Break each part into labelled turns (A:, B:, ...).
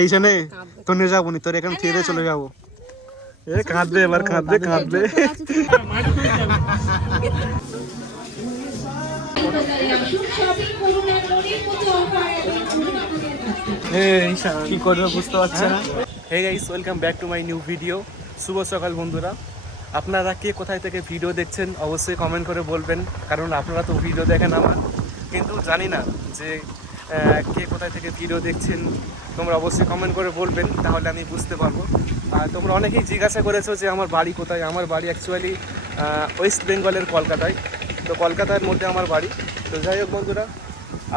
A: এইখানে তোর নিয়ে যাবো নি তোর এখানে ফিরে চলে যাবো এ কাঁদবে এবার কাঁদবে কাঁদবে কি করবে বুঝতে পারছে না hey guys welcome back to my new video শুভ সকাল বন্ধুরা আপনারা কে কোথায় থেকে ভিডিও দেখছেন অবশ্যই কমেন্ট করে বলবেন কারণ আপনারা তো ভিডিও দেখেন আমার কিন্তু জানি না যে কে কোথায় থেকে ভিডিও দেখছেন তোমরা অবশ্যই কমেন্ট করে বলবেন তাহলে আমি বুঝতে পারবো আর তোমরা অনেকেই জিজ্ঞাসা করেছো যে আমার বাড়ি কোথায় আমার বাড়ি অ্যাকচুয়ালি ওয়েস্ট বেঙ্গলের কলকাতায় তো কলকাতার মধ্যে আমার বাড়ি তো যাই হোক বন্ধুরা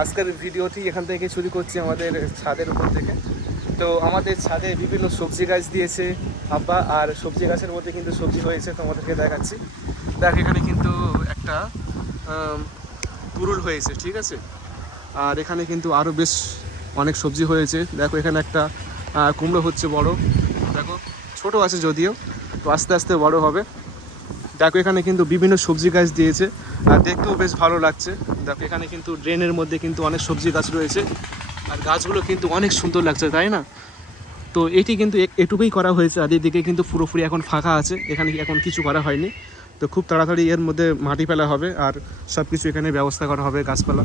A: আজকের ভিডিওটি এখান থেকে শুরু করছি আমাদের ছাদের উপর থেকে তো আমাদের ছাদে বিভিন্ন সবজি গাছ দিয়েছে আব্বা আর সবজি গাছের মধ্যে কিন্তু সবজি হয়েছে তোমাদেরকে দেখাচ্ছি দেখ এখানে কিন্তু একটা পুরুল হয়েছে ঠিক আছে আর এখানে কিন্তু আরও বেশ অনেক সবজি হয়েছে দেখো এখানে একটা কুমড়ো হচ্ছে বড় দেখো ছোট আছে যদিও তো আস্তে আস্তে বড় হবে দেখো এখানে কিন্তু বিভিন্ন সবজি গাছ দিয়েছে আর দেখতেও বেশ ভালো লাগছে দেখো এখানে কিন্তু ড্রেনের মধ্যে কিন্তু অনেক সবজি গাছ রয়েছে আর গাছগুলো কিন্তু অনেক সুন্দর লাগছে তাই না তো এটি কিন্তু এটুকুই করা হয়েছে আর এদিকে কিন্তু পুরোপুরি এখন ফাঁকা আছে এখানে এখন কিছু করা হয়নি তো খুব তাড়াতাড়ি এর মধ্যে মাটি ফেলা হবে আর সব কিছু এখানে ব্যবস্থা করা হবে গাছপালা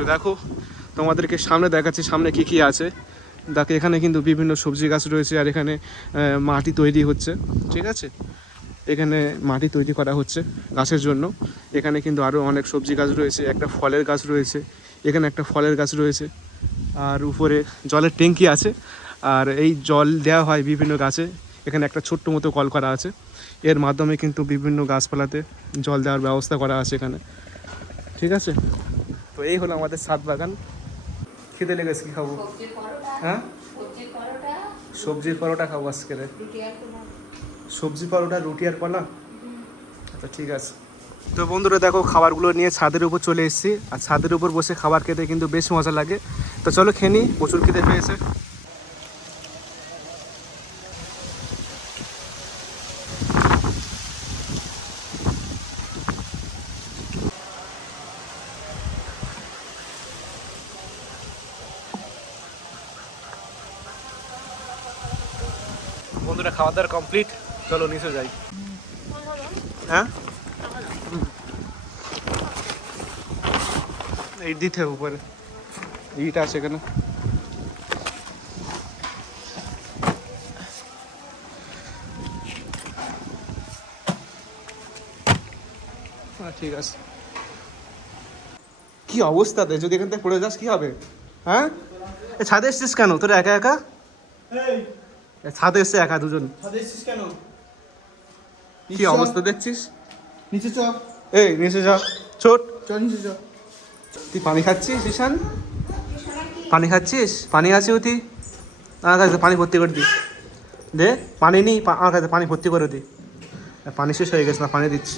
A: একটু দেখো তোমাদেরকে সামনে দেখাচ্ছি সামনে কি কি আছে দেখো এখানে কিন্তু বিভিন্ন সবজি গাছ রয়েছে আর এখানে মাটি তৈরি হচ্ছে ঠিক আছে এখানে মাটি তৈরি করা হচ্ছে গাছের জন্য এখানে কিন্তু আরও অনেক সবজি গাছ রয়েছে একটা ফলের গাছ রয়েছে এখানে একটা ফলের গাছ রয়েছে আর উপরে জলের ট্যাঙ্কি আছে আর এই জল দেওয়া হয় বিভিন্ন গাছে এখানে একটা ছোট্ট মতো কল করা আছে এর মাধ্যমে কিন্তু বিভিন্ন গাছপালাতে জল দেওয়ার ব্যবস্থা করা আছে এখানে ঠিক আছে তো এই হলো আমাদের সাত বাগান খেতে লেগেছে কি খাবো হ্যাঁ সবজির পরোটা খাবো আজকে সবজি পরোটা রুটি আর কলা আচ্ছা ঠিক আছে তো বন্ধুরা দেখো খাবারগুলো নিয়ে ছাদের উপর চলে এসেছি আর ছাদের উপর বসে খাবার খেতে কিন্তু বেশ মজা লাগে তো চলো খেয়ে নি প্রচুর খেতে পেয়েছে খাওয়া কমপ্লিট চলো নিচে যাই হ্যাঁ এই দিতে উপরে ইট আছে কেন হ্যাঁ, ঠিক আছে কি অবস্থাতে যদি এখান থেকে পড়ে যাস কি হবে হ্যাঁ ছাদে এসছিস কেন তোর একা একা ছাদে এসে একা দুজন ছাদে এসেছিস কি অবস্থা দেখছিস নিচে চ এই নিচে যা ছোট চ নিচে চ তুই পানি খাচ্ছিস ঈশান পানি খাচ্ছিস পানি আছে তুই আমার কাছে পানি ভর্তি করে দিস দে পানি নেই আমার কাছে পানি ভর্তি করে দি পানি শেষ হয়ে গেছে না পানি দিচ্ছি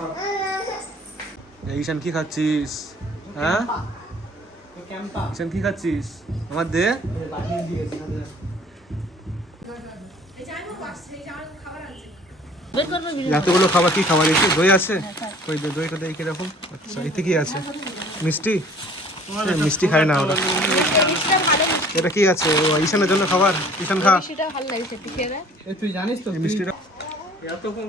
A: Thank ঈশান কি খাচ্ছিস হ্যাঁ ঈশান কি খাচ্ছিস আমার দে এতগুলো খাবার কি খাবার এসে দই আছে ওই দইটা দেয় রকম আচ্ছা এতে কি আছে মিষ্টি মিষ্টি খায় না ওরা এটা কি আছে ও ঈশানের জন্য খাবার ঈশান খা সেটা ভালো লাগছে
B: তুই জানিস তো মিষ্টিটা এতক্ষণ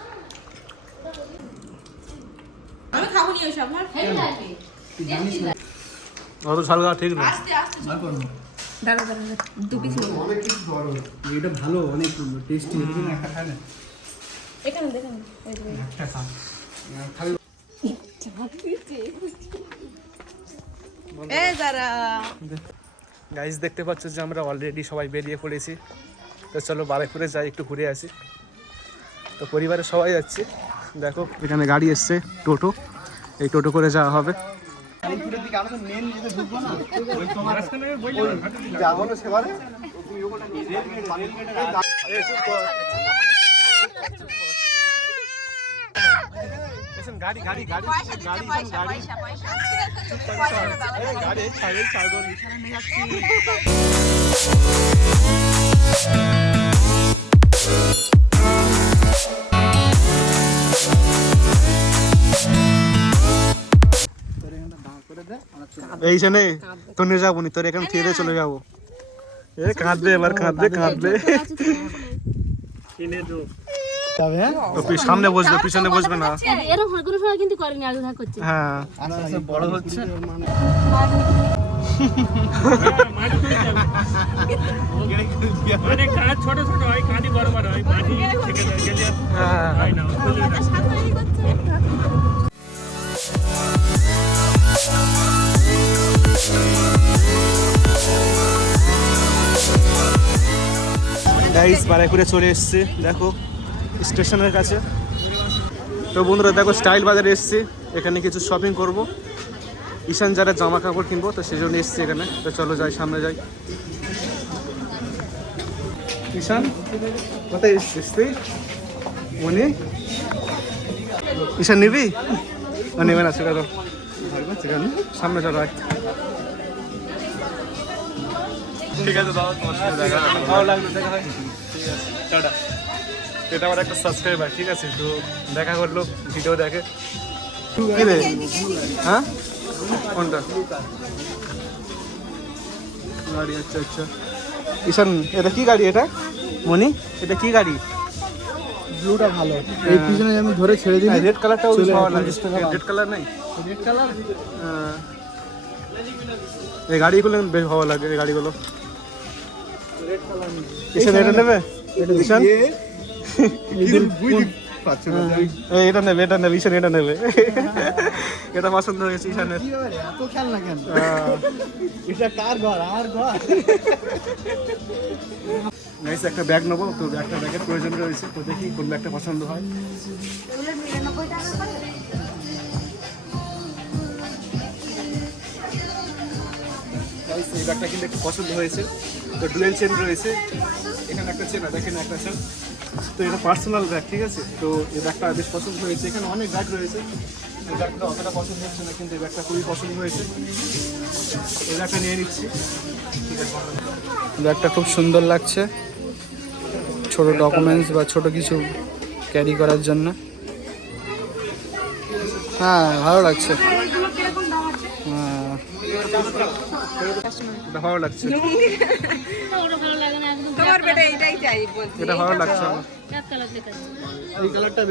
C: খাবো নি হ্যাঁ হেভি
A: অত ঠিক না আস্তে আস্তে ভালো অনেক না দেখতে পাচ্ছ যে আমরা অলরেডি সবাই বেরিয়ে পড়েছি তো চলো বারাকপুরে যাই একটু ঘুরে আসি তো পরিবারের সবাই যাচ্ছে দেখো এখানে গাড়ি এসছে টোটো এই টোটো করে যাওয়া হবে গাড়ি গাড়ি গাড়ি গাড়ি গাড়ি গাড়ি এই সে তোর নিয়ে যাবো নি তোর এখানে থিয়েটারে চলে যাবো এ কাঁদবে এবার কাঁদবে কাঁদবে হ্যাঁ? সামনে বসবে পিছনে বসবে না
C: এরকম কিন্তু করেনি আগে করছে
A: হ্যাঁ আচ্ছা, আচ্ছা, বড় হচ্ছে ছোট ছোট হয় কাঁদি বড় বড় হয় হ্যাঁ। না গাইস বারাইপুরে চলে এসছি দেখো স্টেশনের কাছে তো বন্ধুরা দেখো স্টাইল বাজারে এসছি এখানে কিছু শপিং করব ঈশান যারা জামা কাপড় কিনবো তো সেই জন্য এসছি এখানে তো চলো যাই সামনে যাই ঈশান কোথায় এসছিস তুই মনে ঈশান নিবি নেবে না সেটা তো সামনে চলো ঠিক আছে দাদা তোমার আচ্ছা, এটা আমার একটা সাবস্ক্রাইবার ঠিক আছে তো দেখা করলো ভিডিও দেখে হ্যাঁ? হ্যাঁ কোনটা গাড়ি আচ্ছা আচ্ছা ঈশান এটা কি গাড়ি এটা মনি এটা কি গাড়ি রেড কালারটাও ভালো হ্যাঁ, লাগে রেড কালার নাই রেড এই গাড়িগুলো বেশ ভালো লাগে এই গাড়িগুলো এটা নেবে এটা দিশান হ্যাঁ। এটা নেবে এটা নেবে ঈশান এটা নেবে এটা পছন্দ হয়েছে ঈশানের এত খেয়াল না কেন
B: এটা কার ঘর আমার ঘর
A: গাইস একটা ব্যাগ নেবো তো একটা ব্যাগের প্রয়োজন রয়েছে তো দেখি কোন ব্যাগটা পছন্দ হয় এই ব্যাগটা কিন্তু একটু পছন্দ হয়েছে তো ডুয়েল চেন রয়েছে এখানে একটা চেন আর এখানে একটা চেন তো এটা পার্সোনাল ব্যাগ ঠিক আছে তো এই ব্যাগটা বেশ পছন্দ হয়েছে এখানে অনেক ব্যাগ রয়েছে এই ব্যাগটা অতটা পছন্দ হচ্ছে না কিন্তু এই ব্যাগটা খুবই পছন্দ হয়েছে এই ব্যাগটা নিয়ে নিচ্ছি ব্যাগটা খুব সুন্দর লাগছে ছোট ডকুমেন্টস বা ছোট কিছু ক্যারি করার জন্য হ্যাঁ ভালো লাগছে হ্যাঁ ভালো লাগছে
C: আমার বেটা এটাই চাই
A: বলছি এটা ভালো লাগছে আমার এই কালারটা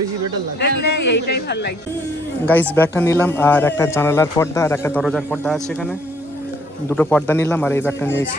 A: নিলাম আর একটা জানালার পর্দা আর একটা দরজার পর্দা আছে এখানে দুটো পর্দা নিলাম আর এই ব্যাগটা নিয়েছি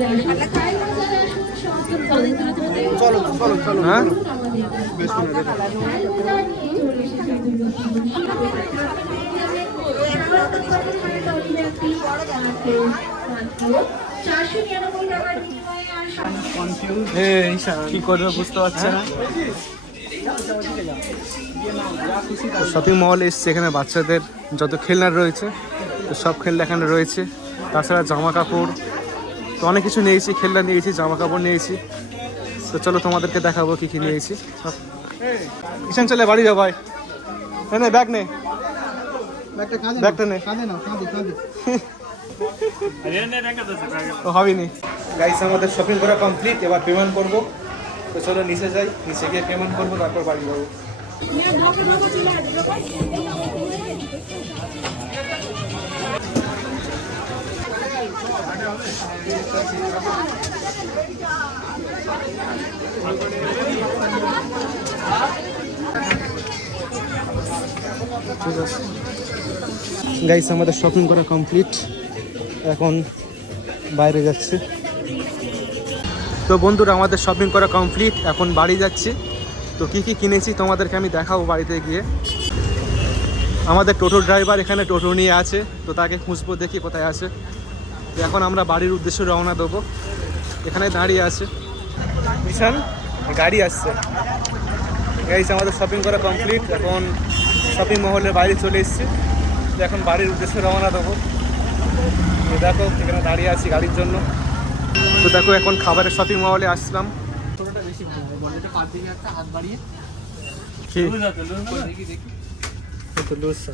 A: চলো চলো চলো হ্যাঁ? কি করবে বুঝতে পারছে না শপিং মল এসছে এখানে বাচ্চাদের যত খেলনা রয়েছে তো সব খেলনা এখানে রয়েছে তাছাড়া জামা কাপড় তো অনেক কিছু নিয়েছি খেলনা নিয়েছি জামা কাপড় নিয়েছি তো চলো তোমাদেরকে দেখাবো কী কী নিয়েছি সব চলে বাড়ি যাও ভাই হ্যাঁ ব্যাগ নে ব্যাগটা তো হবেনি আমাদের শপিং কমপ্লিট এবার পেমেন্ট করবো তো চলো যাই গিয়ে পেমেন্ট করবো তারপর বাড়ি যাবো গাইস আমাদের শপিং করা কমপ্লিট এখন বাইরে যাচ্ছে তো বন্ধুরা আমাদের শপিং করা কমপ্লিট এখন বাড়ি যাচ্ছি তো কী কী কিনেছি তোমাদেরকে আমি দেখাবো বাড়িতে গিয়ে আমাদের টোটো ড্রাইভার এখানে টোটো নিয়ে আছে তো তাকে খুঁজবো দেখি কোথায় আছে এখন আমরা বাড়ির উদ্দেশ্যে রওনা দেবো এখানে দাঁড়িয়ে আছে বিশাল গাড়ি আসছে গাড়ি আমাদের শপিং করা কমপ্লিট এখন শপিং মহলের বাইরে চলে এসেছি এখন বাড়ির উদ্দেশ্যে রওনা দেবো তো দেখো এখানে দাঁড়িয়ে আছি গাড়ির জন্য তো দেখো এখন খাবারের শপিং মহলে আসলাম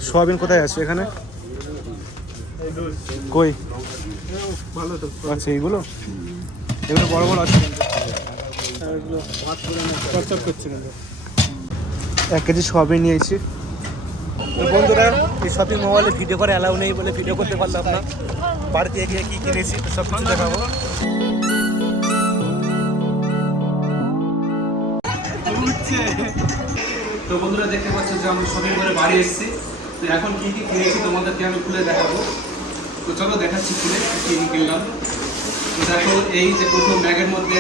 A: সোয়াবিন কোথায় আছে এখানে কই আচ্ছা এইগুলো এগুলো বড় বড় আছে এক কেজি সবই নিয়েছি বন্ধুরা এই শপিং মোবাইলে ভিডিও করে অ্যালাউ নেই বলে ভিডিও করতে পারলাম না বাড়িতে গিয়ে কী কিনেছি সব কিছু দেখাবো তো বন্ধুরা দেখতে পাচ্ছ যে আমি শপিং করে বাড়ি এসেছি তো এখন কী কী কিনেছি তোমাদেরকে আমি খুলে দেখাবো তো চলো দেখাচ্ছি খুলে কিনে কিনলাম তো দেখো এই যে প্রথম ব্যাগের মধ্যে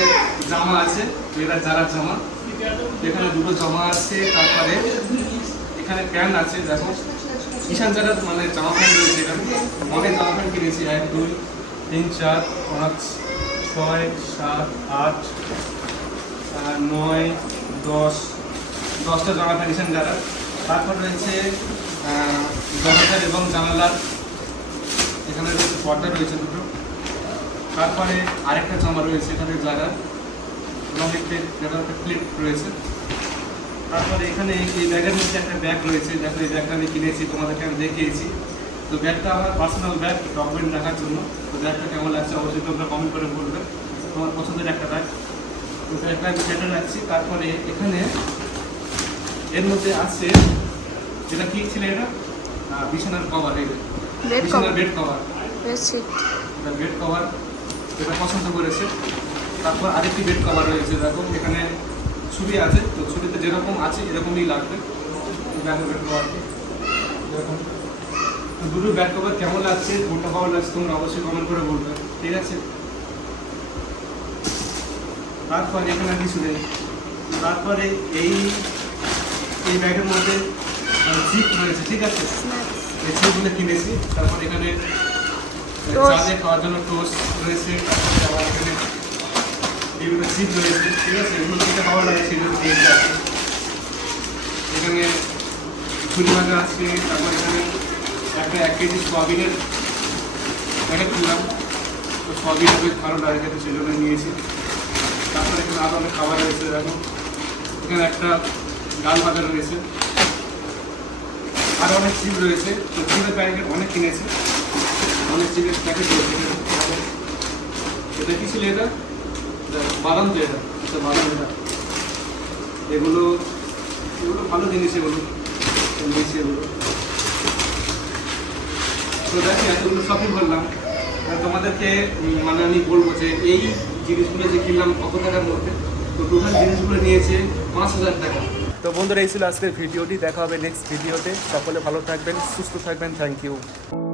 A: জামা আছে এটা যারা জামা এখানে দুটো জামা আছে তারপরে এখানে প্যান্ট আছে দেখো ঈশান যারা মানে জামা প্যান্ট রয়েছে এখানে অনেক জামা প্যান্ট কিনেছি এক দুই তিন চার পাঁচ ছয় সাত আট নয় দশ দশটা জামা প্যান্ট ঈশান যারা তারপর রয়েছে দরজা এবং জানালার এখানে রয়েছে পর্দা রয়েছে দুটো তারপরে আরেকটা জামা রয়েছে এখানে জায়গা এবং একটা ক্লিপ রয়েছে তারপরে এখানে এই ব্যাগের মধ্যে একটা ব্যাগ রয়েছে দেখো এই ব্যাগটা আমি কিনেছি তোমাদেরকে আমি দেখিয়েছি তো ব্যাগটা আমার পার্সোনাল ব্যাগ ডকুমেন্ট রাখার জন্য তো ব্যাগটা কেমন লাগছে অবশ্যই তোমরা কমেন্ট করে বলবে তোমার পছন্দের একটা ব্যাগ তো ব্যাগটা আমি সেটা রাখছি তারপরে এখানে এর মধ্যে আছে যেটা কী ছিল এটা বিছানার কভার এই bed cover bed cover bedsheet এটা বেড কভার যেটা পছন্দ করেছে তারপর আরেকটি বেড কভার রয়েছে দেখো এখানে ছবি আছে তো ছবিতে যেরকম আছে এরকমই লাগবে দেখো বেড কভার এরকম তো দুটো ব্যাড কভার কেমন লাগছে কোনটা কভার লাগছে তোমরা অবশ্যই কমেন্ট করে বলবে ঠিক আছে তারপরে এখানে কিছু নেই তারপরে এই এই ব্যাগের মধ্যে জিপ রয়েছে ঠিক আছে রেসিপিগুলো কিনেছি তারপর এখানে চালে খাওয়ার জন্য টোস্ট রয়েছে এখানে বিভিন্ন চিপ রয়েছে ঠিক আছে এগুলো খেতে ভালো লাগে সেগুলো দিয়ে আছে এখানে ছুরি আছে তারপর এখানে একটা এক কেজি সয়াবিনের প্যাকেট কিনলাম তো সয়াবিন বেশ ভালো লাগে খেতে সেজন্য নিয়েছি তারপরে এখানে আরও অনেক খাবার রয়েছে দেখো এখানে একটা ডাল বাজার রয়েছে আরও অনেক চিপ রয়েছে তো চিপের প্যাকেট অনেক কিনেছে অনেক চিপের প্যাকেট রয়েছে এটা কি ছিল এটা বাদাম তো এটা আচ্ছা বাদাম এটা এগুলো এগুলো ভালো জিনিস এগুলো নিয়েছি এগুলো তো দেখি এতগুলো শপিং করলাম তোমাদেরকে মানে আমি বলবো যে এই জিনিসগুলো যে কিনলাম কত টাকার মধ্যে তো টোটাল জিনিসগুলো নিয়েছে পাঁচ হাজার টাকা তো বন্ধুরা এই ছিল আজকের ভিডিওটি দেখা হবে নেক্সট ভিডিওতে সকলে ভালো থাকবেন সুস্থ থাকবেন থ্যাংক ইউ